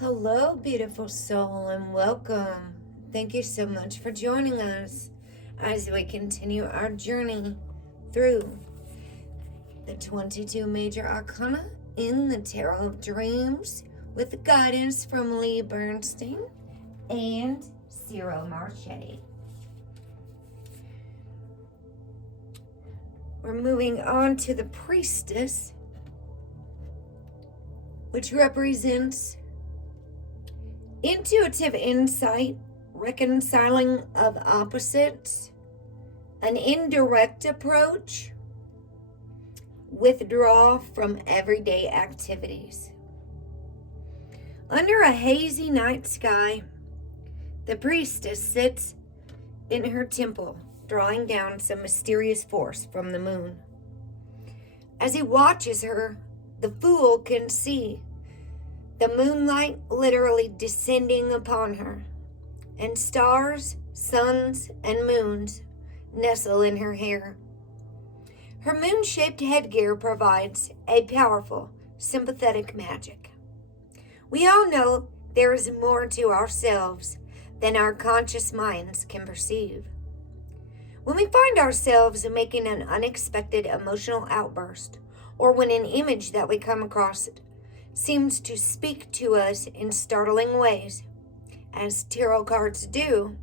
Hello, beautiful soul, and welcome. Thank you so much for joining us as we continue our journey through the 22 major arcana in the Tarot of Dreams with guidance from Lee Bernstein and Ciro Marche. We're moving on to the Priestess, which represents intuitive insight, reconciling of opposites, an indirect approach, withdraw from everyday activities. Under a hazy night sky, the priestess sits in her temple, drawing down some mysterious force from the moon. As he watches her, the fool can see the moonlight literally descending upon her, and stars, suns, and moons nestle in her hair. Her moon-shaped headgear provides a powerful, sympathetic magic. We all know there is more to ourselves than our conscious minds can perceive. When we find ourselves making an unexpected emotional outburst, or when an image that we come across seems to speak to us in startling ways, as tarot cards do,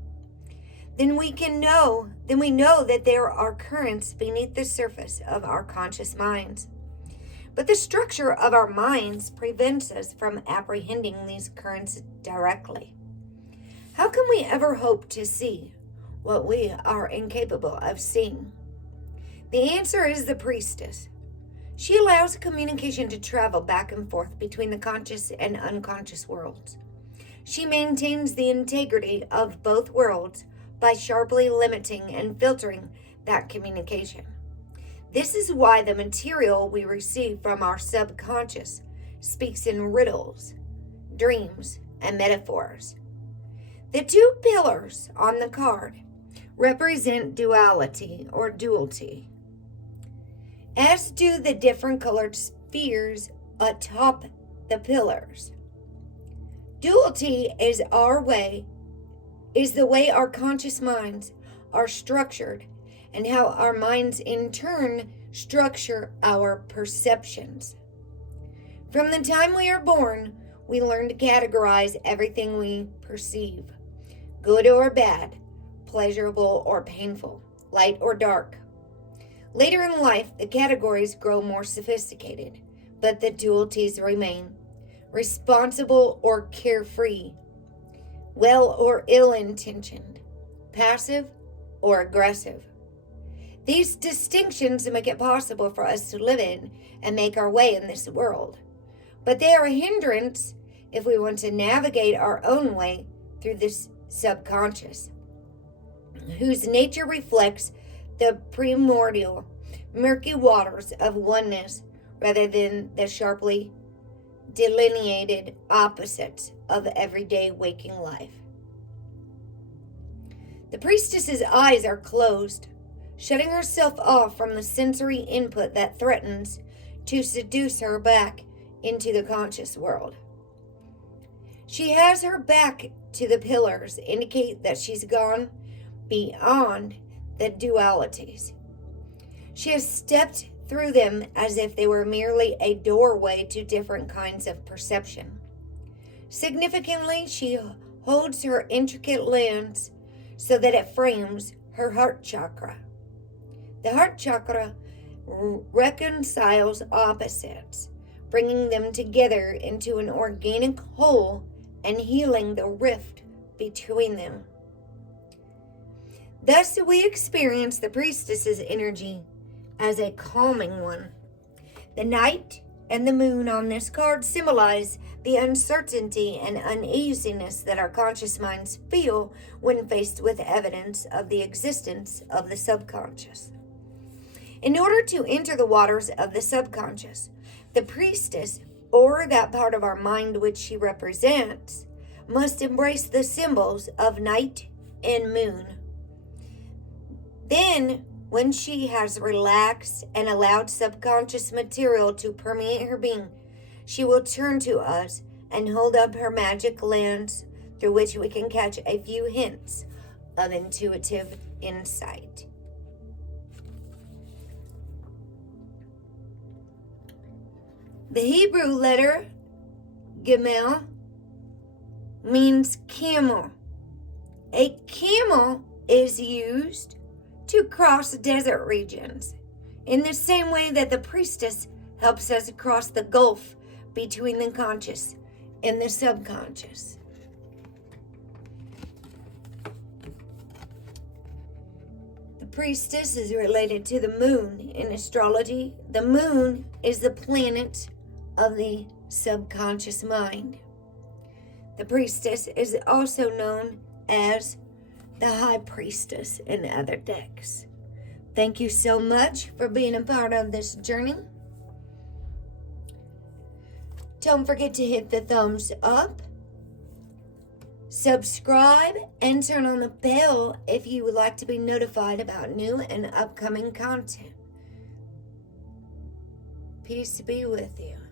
then we know that there are currents beneath the surface of our conscious minds. But the structure of our minds prevents us from apprehending these currents directly. How can we ever hope to see what we are incapable of seeing? The answer is the priestess. She allows communication to travel back and forth between the conscious and unconscious worlds. She maintains the integrity of both worlds by sharply limiting and filtering that communication. This is why the material we receive from our subconscious speaks in riddles, dreams, and metaphors. The two pillars on the card represent duality or duality, as do the different colored spheres atop the pillars. Duality is the way our conscious minds are structured and how our minds in turn structure our perceptions. From the time we are born, we learn to categorize everything we perceive, good or bad, pleasurable or painful, light or dark. Later in life, the categories grow more sophisticated, but the dualities remain: responsible or carefree, well or ill-intentioned, passive or aggressive. These distinctions make it possible for us to live in and make our way in this world, but they are a hindrance if we want to navigate our own way through this subconscious, whose nature reflects the primordial, murky waters of oneness rather than the sharply delineated opposites of everyday waking life. The priestess's eyes are closed, shutting herself off from the sensory input that threatens to seduce her back into the conscious world. She has her back to the pillars, indicate that she's gone beyond the dualities. She has stepped through them as if they were merely a doorway to different kinds of perception. Significantly, she holds her intricate lens so that it frames her heart chakra. The heart chakra reconciles opposites, bringing them together into an organic whole and healing the rift between them. Thus, we experience the priestess's energy as a calming one. The night and the moon on this card symbolize the uncertainty and uneasiness that our conscious minds feel when faced with evidence of the existence of the subconscious. In order to enter the waters of the subconscious, the priestess, or that part of our mind which she represents, must embrace the symbols of night and moon. Then, when she has relaxed and allowed subconscious material to permeate her being, she will turn to us and hold up her magic lens through which we can catch a few hints of intuitive insight. The Hebrew letter Gimel means camel. A camel is used to cross desert regions in the same way that the priestess helps us cross the gulf between the conscious and the subconscious. The priestess is related to the moon in astrology. The moon is the planet of the subconscious mind. The priestess is also known as the high priestess in other decks. Thank you so much for being a part of this journey. Don't forget to hit the thumbs up, subscribe, and turn on the bell if you would like to be notified about new and upcoming content. Peace be with you.